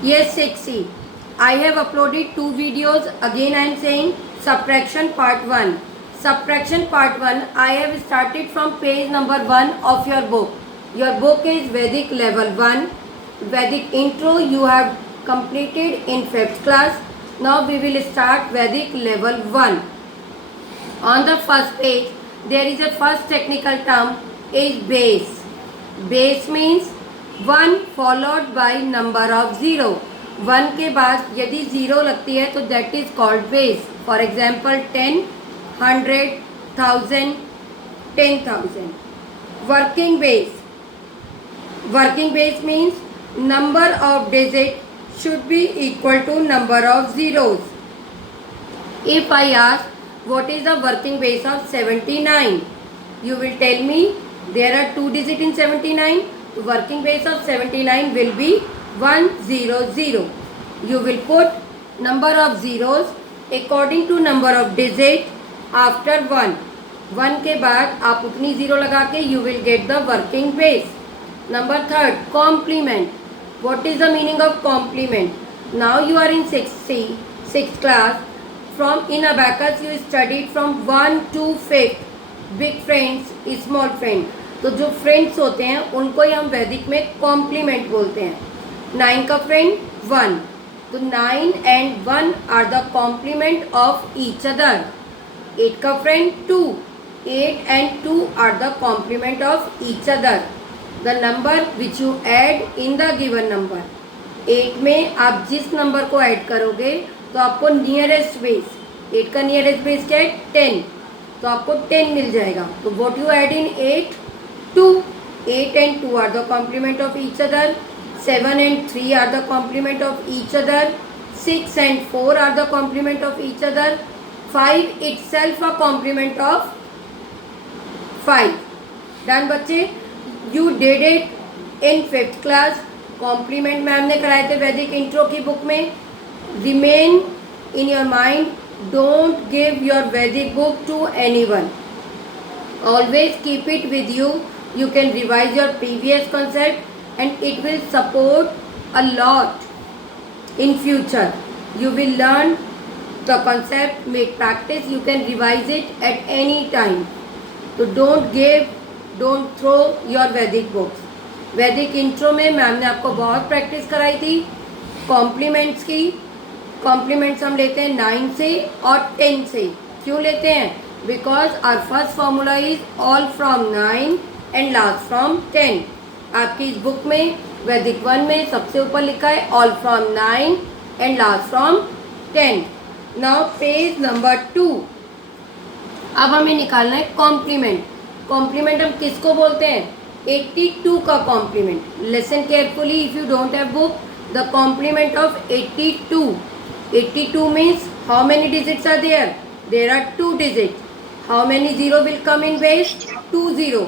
Yes, Sexy. I have uploaded 2 videos. Again, I am saying subtraction part 1. Subtraction part 1. I have started from page number 1 of your book. Your book is Vedic level 1. Vedic intro you have completed in 5th class. Now we will start Vedic level 1. On the first page, there is a first technical term is base. Base means 1 followed by number of 0. 1 के बाद यदि 0 लगती है तो that is called base. For example, 10, 100, 1000, 10,000. Working base. Working base means number of digits should be equal to number of zeros. If I ask what is the working base of 79, you will tell me there are 2 digits in 79. The working base of 79 will be 100. You will put number of zeros according to number of digits after 1. 1 के बाद आप उतनी 0 लगा के you will get the working base. Number 3, complement. What is the meaning of complement? Now you are in 6th class. From in abacus you studied from 1 to 5th. Big friends, small friend. तो जो friends होते हैं उनको ही हम वैदिक में complement बोलते हैं. 9 का फ्रेंड 1. तो 9 and 1 are the complement of each other. 8 का friend 2. 8 and 2 are the complement of each other. The number which you add in the given number. 8 में आप जिस नंबर को ऐड करोगे तो आपको नियरेस्ट बेस. 8 का नियरेस्ट बेस क्या है 10. तो आपको 10 मिल जाएगा. तो what you add in 8? 2. 8 and 2 are the complement of each other. 7 and 3 are the complement of each other. 6 and 4 are the complement of each other. 5 itself a complement of 5. Done बच्चे. You did it in 5th class. Compliment ma'am ने कराए थे Vedic intro की book में. Remain in your mind. Don't give your Vedic book to anyone. Always keep it with you. You can revise your previous concept and it will support a lot in future. You will learn the concept, make practice, you can revise it at any time. So don't throw your Vedic books. Vedic intro में ma'am ने आपको बहुत practice कराई थी compliments की. Compliments हम लेते हैं 9 से और 10 से. क्यों लेते हैं? Because our first formula is all from 9 and last from 10. आपकी इस बुक में वैदिक 1 में सबसे ऊपर लिखा है all from 9 and last from 10. Now page number 2. अब हमें निकालना है कॉम्प्लीमेंट. कॉम्प्लीमेंट हम किसको बोलते हैं? 82 का complement. Listen carefully if you don't have book. The complement of 82. 82 means how many digits are there? There are 2 digits. How many zero will come in base? 2 0.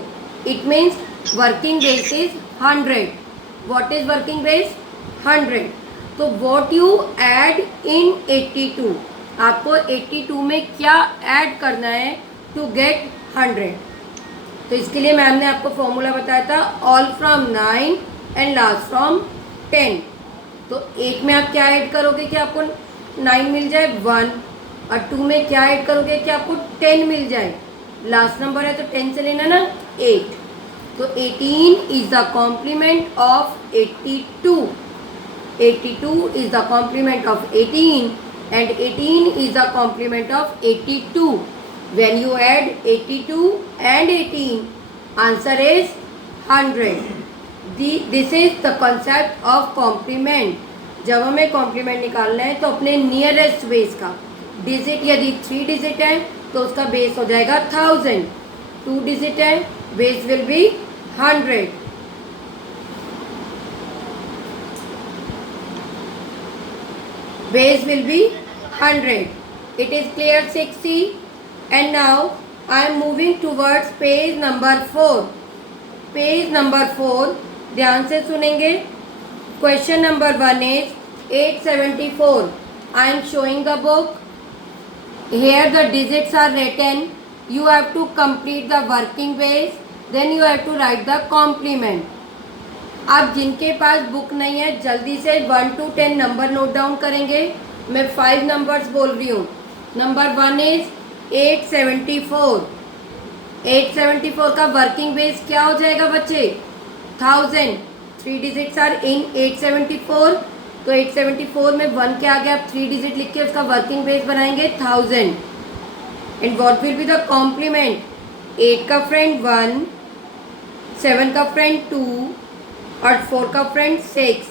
It means working base is 100. What is working base? 100. तो what you add in 82? आपको 82 में क्या add करना है to get 100? तो इसके लिए ma'am ने आपको फॉर्मूला बताया था all from 9 and last from 10. तो 1 में आप क्या ऐड करोगे कि आपको 9 मिल जाए 1. और 2 में क्या ऐड करोगे कि आपको 10 मिल जाए. लास्ट नंबर है तो 10 से लेना ना 8. तो 18 is the complement of 82. 82 is the complement of 18 and 18 is the complement of 82. When you add 82 and 18 answer is 100. This is the concept of complement. जब हमें कॉम्प्लीमेंट निकालना है तो अपने नियरेस्ट बेस का डिजिट यदि 3 डिजिट है तो उसका बेस हो जाएगा 1000. 2 डिजिट है base will B 100. Base will be 100. It is clear 60. And now I am moving towards page number 4. Page number 4 ध्यान से सुनेंगे. Question number 1 is 874. I am showing the book. Here the digits are written. You have to complete the working base. Then you have to write the complement. अब जिनके पास book नहीं है जल्दी से 1 to 10 number note down करेंगे। मैं 5 numbers बोल रही हूँ। Number 1 is 874। 874 का वर्किंग बेस क्या हो जाएगा बच्चे? 1000। 3 डिजिट्स आर इन 874। तो 874 में 1 के आगे आप 3 डिजिट लिख के उसका वर्किंग बेस बनाएंगे 1000। And what will be the complement? 8 का फ्रेंड 1, 7 का फ्रेंड 2 और 4 का फ्रेंड 6।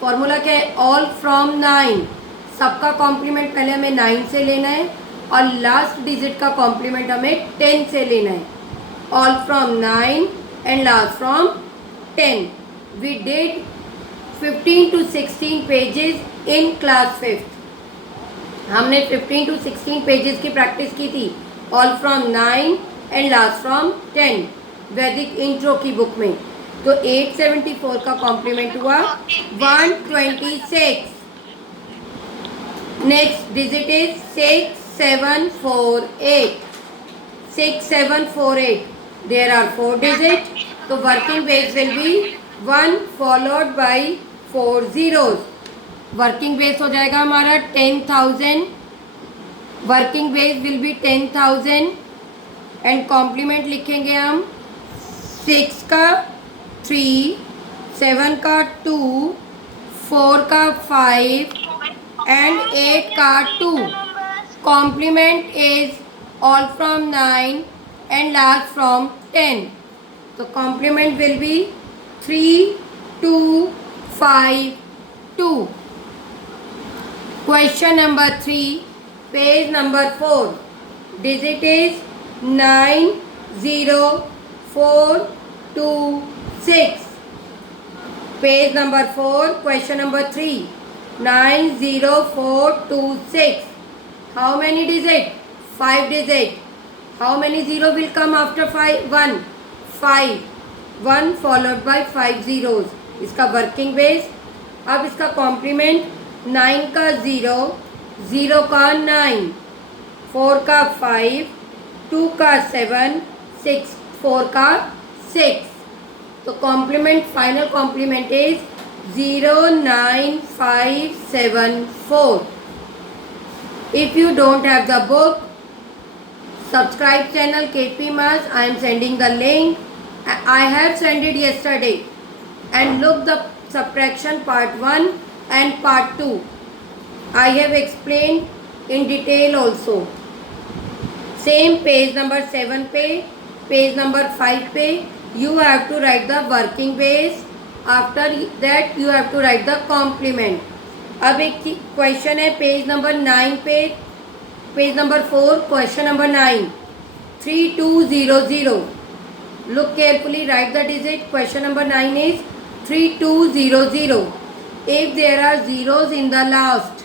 फॉर्मूला क्या है? All from 9। सबका कॉम्प्लीमेंट पहले हमें 9 से लेना है और लास्ट डिजिट का कॉम्प्लीमेंट हमें 10 से लेना है। All from 9 and last from 10। We did 15 to 16 pages in class 5th। हमने 15 to 16 पेजेस की प्रैक्टिस की थी। All from 9 and last from 10 वैदिक इंट्रो की बुक में। तो 874 का कॉम्प्लीमेंट हुआ 126। Next digit is 6748। 6748। There are 4 digit. तो working base will be 1 followed by 4 zeros। Working base हो जाएगा हमारा 10,000। Working base will be 10,000 and complement लिखेंगे हम 6 का 3, 7 का 2, 4 का 5 एंड 8 का 2। Complement is all from 9 and last from 10। तो complement will be 3, 2, 5, 2। Question number 3, page number 4। Digit is 9, 0, 4, 2, 6। Page number 4, question number 3, 9, 0, 4, 2, 6। How many digit? 5 digit. How many zero will come after 5? 1. 5. 1 followed by 5 zeros. इसका working base. अब इसका complement 9 का 0, 0 का 9, 4 का 5, 2 का 7, 6, 4 का 6। तो complement, final complement is 09574। If you don't have the book, subscribe channel KP Maths. I am sending the link. I have sent it yesterday. And look the subtraction part 1 and part 2. I have explained in detail also. Same page number 7 पे, page number 5 पे you have to write the working base. After that you have to write the complement. अब एक question है page number 9 पे, page number 4, question number 9, 3200। Look carefully, write the digit. Question number 9 is 3200। If there are zeros in the last,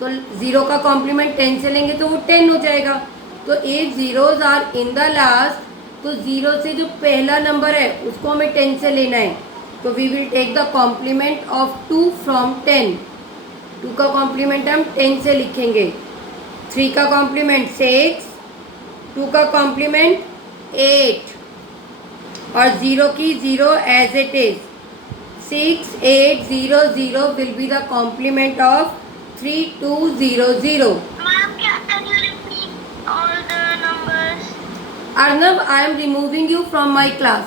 तो zero का complement 10 से लेंगे तो वो 10 हो जाएगा। तो if zeros are in the last, तो जीरो से जो पहला नंबर है उसको हमें 10 से लेना है। तो we will take the complement of 2 from 10। 2 का कॉम्प्लीमेंट हम 10 से लिखेंगे। 3 का कॉम्प्लीमेंट 6, 2 का कॉम्प्लीमेंट 8 और 0 की 0 as it is. 6800 will be the complement of 3200। Arnav, I am removing you from my class.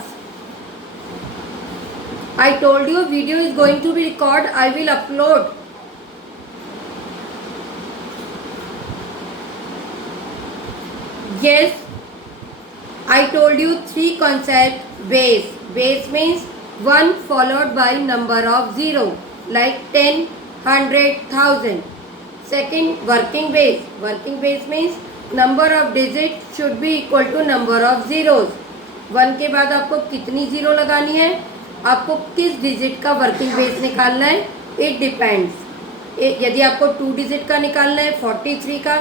I told you video is going to be recorded. I will upload. Yes, I told you 3 concept base. Base means 1 followed by number of 0, like 10, 100, 1000. Second, working base. Working base means number of digits should be equal to number of zeros. 1 के बाद आपको कितनी zero लगानी है, आपको किस digit का working base निकालना है, इट डिपेंड्स। यदि आपको 2 डिजिट का निकालना है 43 का,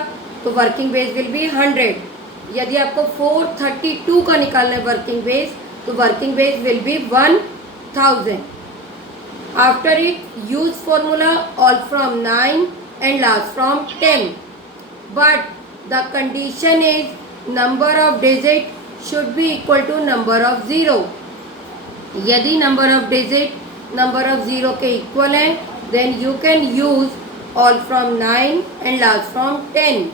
तो वर्किंग बेस विल बी 100। यदि आपको 432 का निकालना है वर्किंग बेस, तो working base will be 1000। After it use formula all from 9 and last from 10, but the condition is number of digit should be equal to number of 0. यदि number of digit number of zero के equal हैं, then you can use all from 9 and last from 10.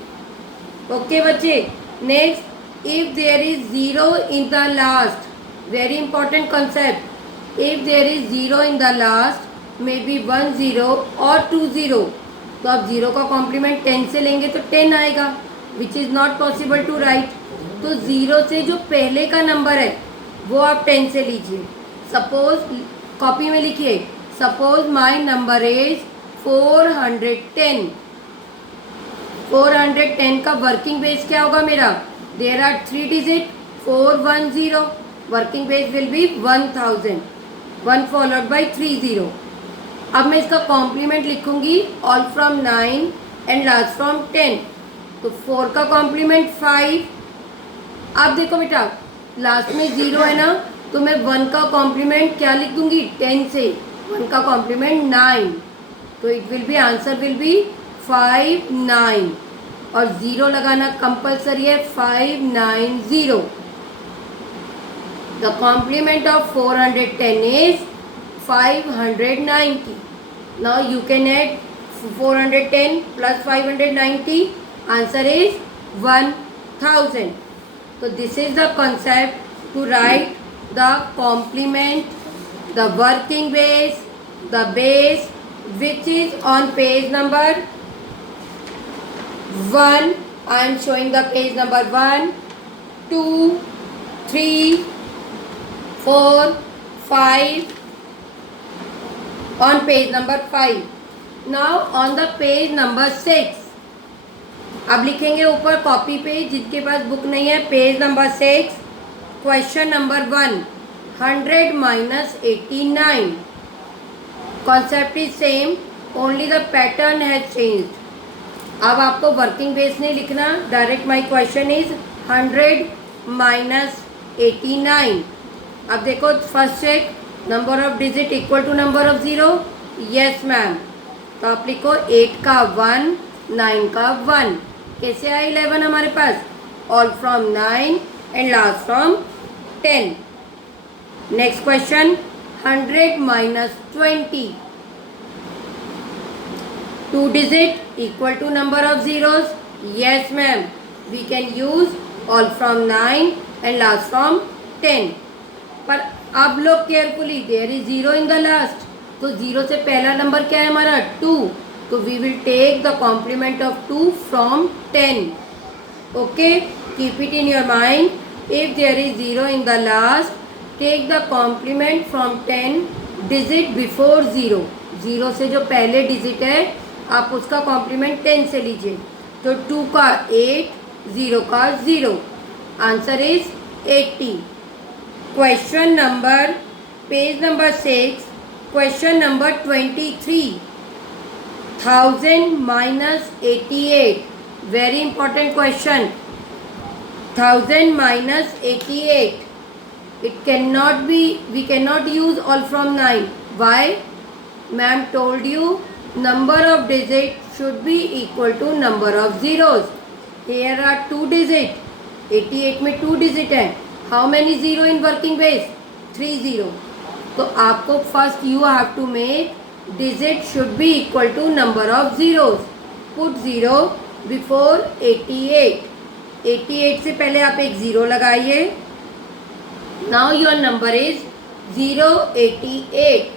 Okay बच्चे. Next, if there is zero in the last, very important concept, if there is zero in the last maybe 1 0 or 2 0, तो आप zero का complement 10 से लेंगे तो 10 आएगा, which is not possible to write. तो zero से जो पहले का नंबर है वो आप 10 से लीजिए. सपोज कॉपी में लिखिए, सपोज माई नंबर इज 410. 410 का वर्किंग बेस क्या होगा मेरा? There are 3 digit, 410. Working base will be 1000, 1 followed by 30. अब मैं इसका कॉम्प्लीमेंट लिखूंगी all from 9 and last from 10. तो 4 का कॉम्प्लीमेंट 5. अब देखो बेटा, लास्ट में 0 है ना, तो मैं 1 का कॉम्प्लीमेंट क्या लिख दूंगी? 10 से. 1 का कॉम्प्लीमेंट 9. तो it will be, answer will be 5 9. और 0 लगाना कंपल्सरी है, 590. The complement of 410 is 590. Now you can add 410 plus 590, answer is 1000. So this is the concept to write the complement, the working base, the base which is on page number 1. I am showing the page number 1, 2, 3, 4, 5 on page number 5. Now on the page number 6, अब लिखेंगे ऊपर copy पे, जिनके पास book नहीं है, page number 6, question number 1, 100 minus 89. Concept is same, only the pattern has changed. अब आपको working base नहीं लिखना, direct my question is 100 minus 89. अब देखो first check, number of digit equal to number of zero. Yes ma'am. तो आप लिखो 8 का 1, 9 का 1. कैसे आया 11 हमारे पास? All from 9 and last from 10. Next question, 100 minus 20. 2 digit equal to number of zeros. Yes ma'am, we can use all from 9 and last from 10. पर अब लोग carefully, there is 0 in the last. तो 0 से पहला नंबर क्या है हमारा? 2. So we will take the complement of 2 from 10. Okay, keep it in your mind. If there is 0 in the last, take the complement from 10 digit before 0. 0 से जो पहले digit है आप उसका कॉम्प्लीमेंट 10 से लीजिए. तो 2 का 8, 0 का 0, answer is 80. Question number, page number 6, question number 23, 1000 minus 88. Very important question. 1000 minus 88. It cannot be, we cannot use all from 9. Why? Ma'am told you number of digits should be equal to number of zeros. Here are 2 digit. 88 में 2 digit है. How many zero in working base? 3 0. तो आपको first you have to make digit should be equal to number of zeros. Put 0 before 88. 88 से पहले आप एक 0 लगाइए. Now your number is 088.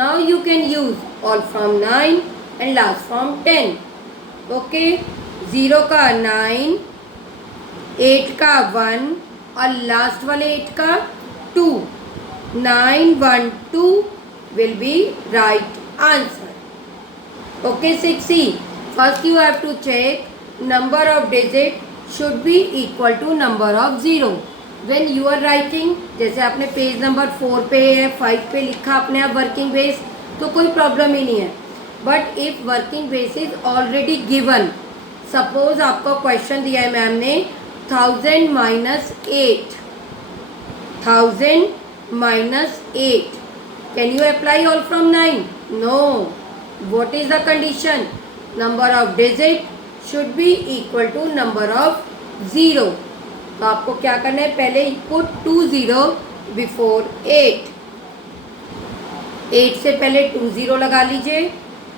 Now you can use all from 9 and last from 10. Okay, 0 का 9, 8 का 1 और लास्ट वाले 8 का 2. 9 1 2 will be right answer. Okay, 6C. First you have to check number of digit should be equal to number of zero. When you are writing, जैसे आपने page number 4 पे है, 5 पे लिखा अपने आप वर्किंग बेस, तो कोई प्रॉब्लम ही नहीं है. But if working base is already given, suppose आपको क्वेश्चन दिया है मैम ने 1000 minus 8. 1000 minus 8. Can you apply all from 9? No. What is the condition? Number of digit should be equal to number of zero. तो आपको क्या करना है? पहले put 2 0 before 8. 8 से पहले 2 0 लगा लीजिए।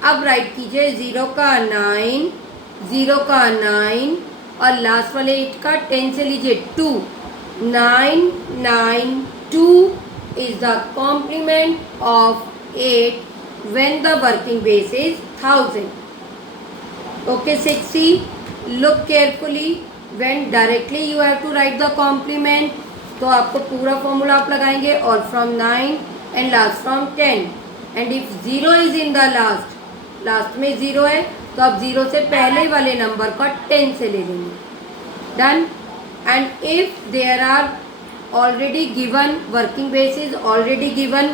अब राइट कीजिए 0 का 9, 0 का 9 और लास्ट वाले 8 का 10 से लीजिए 2। 992 is the complement of 8 when the working base is 1000. Okay, 6C, look carefully. When directly you have to write the complement, तो आपको पूरा फॉर्मूला आप लगाएंगे और from 9 and last from 10 and if 0 is in the last में 0 है तो आप 0 से पहले वाले नंबर का 10 से ले लेंगे। Done. And if there are already given, working base is already given,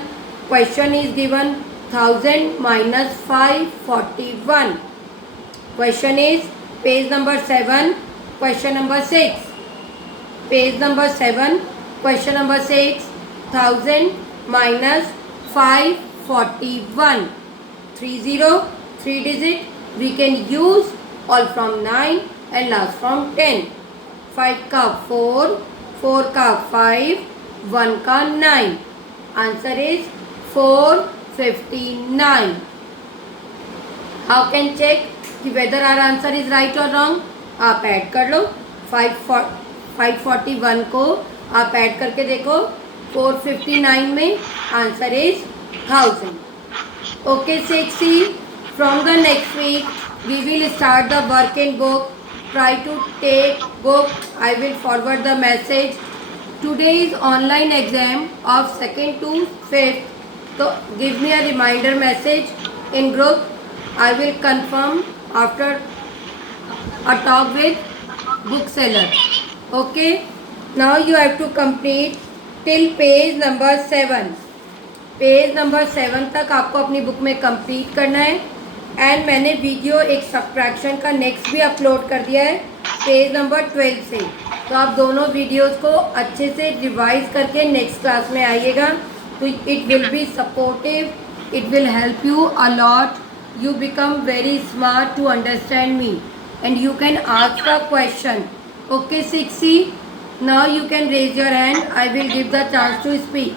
question is given 1000 minus 541. Question is page number 7, question number 6. Page number 7, question number 6, 1000 minus 541. 30, 3 digit, we can use all from 9 and last from 10. 5 का 4, 4 का 5, 1 का 9. Answer is 459. How can check कि whether our answer is right or wrong? आप add कर लो 541 को आप add करके देखो 459 में answer is 1000. Okay, 6C, from the next week we will start the work in book. Try to take book. I will forward the message. Today is online exam of 2nd to 5th. So give me a reminder message in group. I will confirm after a talk with bookseller. Okay. Now you have to complete till page number 7. Page number 7 तक आपको अपनी book में complete करना है। And मैंने video एक subtraction का next भी अपलोड कर दिया है पेज नंबर 12 से। तो आप दोनों वीडियोस को अच्छे से रिवाइज करके नेक्स्ट क्लास में आइएगा तो it will be supportive, it will help you a lot, you become very smart to understand me and you can ask a question. Okay 6C, now you can raise your hand. I will give the chance to speak.